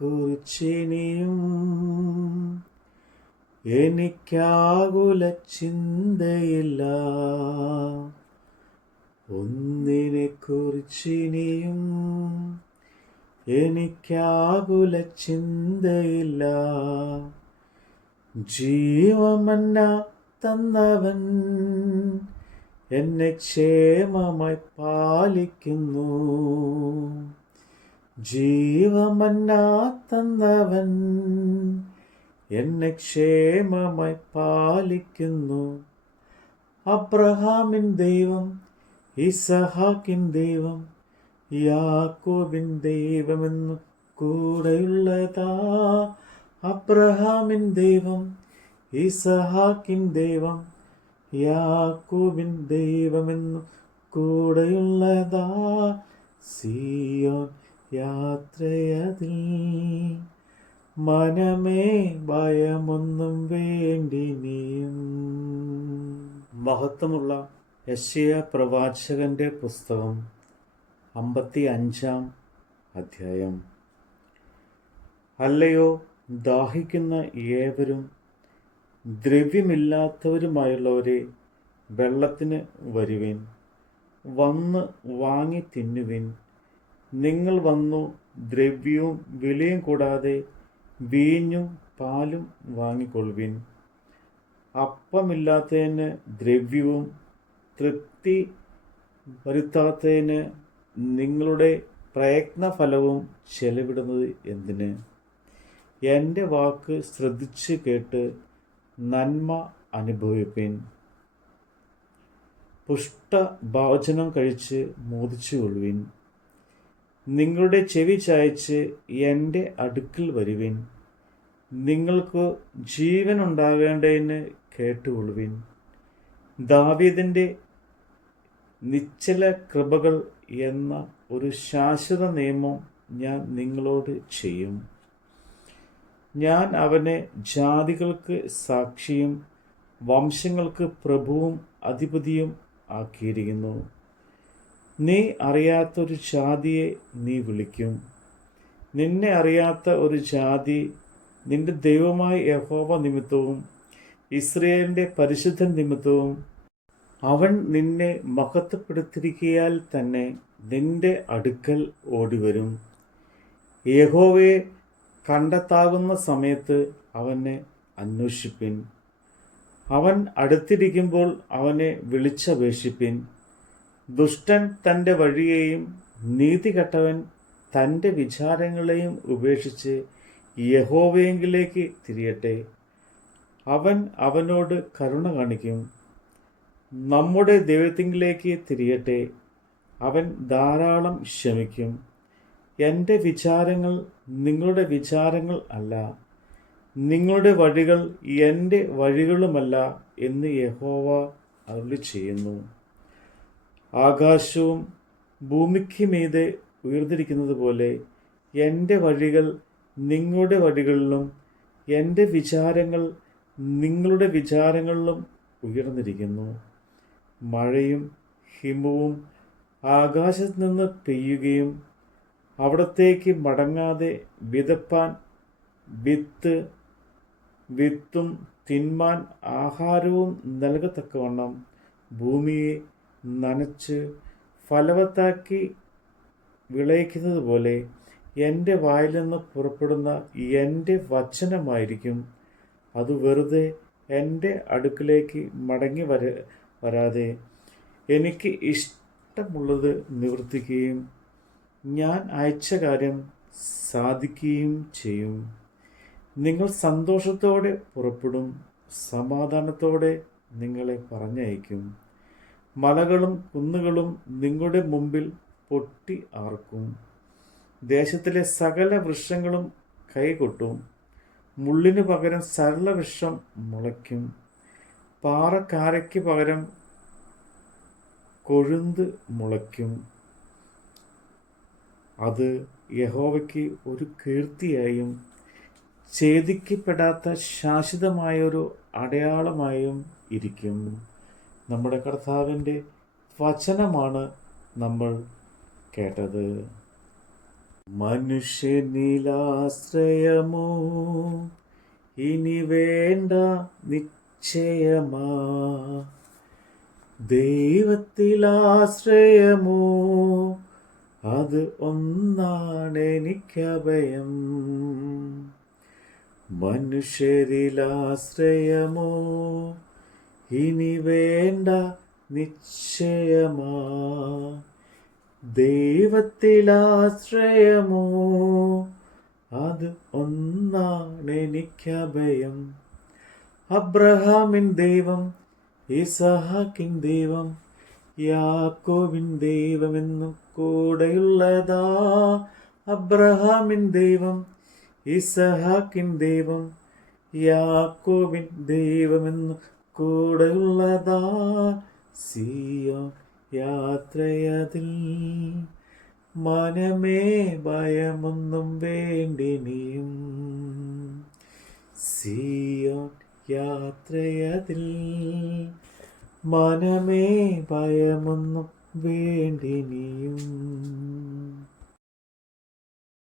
കുറിച്ചിനിയും എനിക്കാകുല ചിന്തയില്ല. ഒന്നിനെ കുറിച്ചിനിയും എനിക്കാകുല ചിന്തയില്ല. ജീവമന്ന തന്നവൻ എന്നെ ക്ഷേമമായി പാലിക്കുന്നു. ജീവമന്ന തന്നവൻ എന്നെ ക്ഷേമമായി പാലിക്കുന്നു. അബ്രഹാമിൻ ദൈവം ഇസഹാക്കിൻ ദൈവം യാക്കോബിൻ ദൈവമെന്നു കൂടെയുള്ളതാ. അബ്രഹാമിൻ ദൈവം ഇസഹാക്കിൻ ദൈവം യാക്കോബിൻ ദൈവമെന്നു കൂടെയുള്ളതാ. സിയോൻ യാത്രയതിൽ മനമേ ഭയമൊന്നും വേണ്ടിനിയും മഹത്വമുള്ള യശയ പ്രവാചകന്റെ പുസ്തകം അമ്പത്തി അഞ്ചാം അധ്യായം. അല്ലയോ ദാഹിക്കുന്ന ഏവരും ദ്രവ്യമില്ലാത്തവരുമായുള്ളവരെ വെള്ളത്തിന് വരുവിൻ വന്ന് വാങ്ങി തിന്നുവിൻ നിങ്ങൾ വന്നു ദ്രവ്യവും വിലയും കൂടാതെ വീഞ്ഞും പാലും വാങ്ങിക്കൊള്ളുവിൻ. അപ്പമില്ലാത്തതിന് ദ്രവ്യവും തൃപ്തി വരുത്താത്തതിന് നിങ്ങളുടെ പ്രയത്നഫലവും ചെലവിടുന്നത് എന്തിന്? എന്റെ വാക്ക് ശ്രദ്ധിച്ച് കേട്ട് നന്മ അനുഭവിപ്പിൻ. പുഷ്ട ഭോജനം കഴിച്ച് മോദിച്ചു കൊള്ളുവിൻ നിങ്ങളുടെ ചെവി ചായച്ച് എന്റെ അടുക്കൽ വരുവിൻ. നിങ്ങൾക്ക് ജീവൻ ഉണ്ടാകേണ്ടതിന് കേട്ടുകൊള്ളുവിൻ. ദാവീദിന്റെ നിശ്ചല കൃപകൾ എന്ന ഒരു ശാശ്വത നിയമം ഞാൻ നിങ്ങളോട് ചെയ്യും. ഞാൻ അവനെ ജാതികൾക്ക് സാക്ഷിയും വംശങ്ങൾക്ക് പ്രഭുവും അധിപതിയും ആക്കിയിരിക്കുന്നു. നീ അറിയാത്തൊരു ജാതിയെ നീ വിളിക്കും. നിന്നെ അറിയാത്ത ഒരു ജാതി നിന്റെ ദൈവമായ യഹോവ നിമിത്തവും ഇസ്രയേലിന്റെ പരിശുദ്ധൻ നിമിത്തവും അവൻ നിന്നെ മഹത്വപ്പെടുത്തിരിക്കയാൽ തന്നെ നിന്റെ അടുക്കൽ ഓടിവരും. യഹോവയെ കണ്ടെത്താകുന്ന സമയത്ത് അവനെ അന്വേഷിപ്പിൻ. അവൻ അടുത്തിരിക്കുമ്പോൾ അവനെ വിളിച്ചപേക്ഷിപ്പിൻ. ദുഷ്ടൻ തന്റെ വഴിയെയും നീതികെട്ടവൻ തന്റെ വിചാരങ്ങളെയും ഉപേക്ഷിച്ച് യഹോവയെങ്കിലേക്ക് തിരിയട്ടെ. അവൻ അവനോട് കരുണ കാണിക്കും. നമ്മുടെ ദൈവത്തിങ്കിലേക്ക് തിരിയട്ടെ. അവൻ ധാരാളം ക്ഷമിക്കും. എന്റെ വിചാരങ്ങൾ നിങ്ങളുടെ വിചാരങ്ങൾ അല്ല. നിങ്ങളുടെ വഴികൾ എന്റെ വഴികളുമല്ല എന്ന് യഹോവ അരുളി ചെയ്യുന്നു ആകാശവും ഭൂമിക്ക് മീതെ ഉയർന്നിരിക്കുന്നത് പോലെ എന്റെ വഴികൾ നിങ്ങളുടെ വഴികളിലും എന്റെ വിചാരങ്ങൾ നിങ്ങളുടെ വിചാരങ്ങളിലും ഉയർന്നിരിക്കുന്നു. മഴയും ഹിമവും ആകാശത്ത് നിന്ന് പെയ്യുകയും അവിടത്തേക്ക് മടങ്ങാതെ വിതപ്പാൻ വിത്ത് വിത്തും തിന്മാൻ ആഹാരവും നൽകത്തക്കവണ്ണം ഭൂമിയെ നനച്ച് ഫലവത്താക്കി വിളയിക്കുന്നത് പോലെ എന്റെ വായിൽ നിന്ന് പുറപ്പെടുന്ന എന്റെ വചനമായിരിക്കും. അത് വെറുതെ എന്റെ അടുക്കിലേക്ക് മടങ്ങി വര വരാതെ എനിക്ക് ഇഷ്ടമുള്ളത് നിവർത്തിക്കുകയും ഞാൻ അയച്ച കാര്യം സാധിക്കുകയും ചെയ്യും. നിങ്ങൾ സന്തോഷത്തോടെ പുറപ്പെടും സമാധാനത്തോടെ നിങ്ങളെ പറഞ്ഞയക്കും. മലകളും കുന്നുകളും നിങ്ങളുടെ മുമ്പിൽ പൊട്ടി ആർക്കും. ദേശത്തിലെ സകല വൃക്ഷങ്ങളും കൈകൊട്ടും. മുള്ളിന് പകരം സരള വൃക്ഷം മുളയ്ക്കും. പാറക്കാരയ്ക്ക് പകരം കൊഴുന്ത് മുളയ്ക്കും. അത് യഹോവയ്ക്ക് ഒരു കീർത്തിയായും ഛേദിക്കപ്പെടാത്ത ശാശ്വതമായൊരു അടയാളമായും ഇരിക്കും. നമ്മുടെ കർത്താവിന്റെ വചനമാണ് നമ്മൾ കേട്ടത്. മനുഷ്യനിലാശ്രയമോ ഇനി വേണ്ട നിശ്ചയമാ. ദൈവത്തിലാശ്രയമോ അത് ഒന്നാണ് എനിക്കഭയം മനുഷ്യരിലാശ്രയമോ ഇനി വേണ്ട നിശ്ചയമാ. ദൈവത്തിലാശ്രയമോ അത് ഒന്നാണ് എനിക്കഭയം. അബ്രഹാമിൻ ദൈവം ഇസഹാക്കിൻ ദൈവം യാക്കോവിൻ ദൈവമെന്നും കൂടെയുള്ളതാ. അബ്രഹാമിൻ ദൈവം ഇസഹാക്കിൻ ദൈവം യാക്കോവിൻ ദൈവമെന്നും കൂടെയുള്ളതാ സിയോ യാത്രയതിൽ. മനമേ ഭയമൊന്നും വേണ്ടിനിയും സിയോ യാത്രയതിൽ. മനമേ ഭയമൊന്നും വേണ്ടിനിയും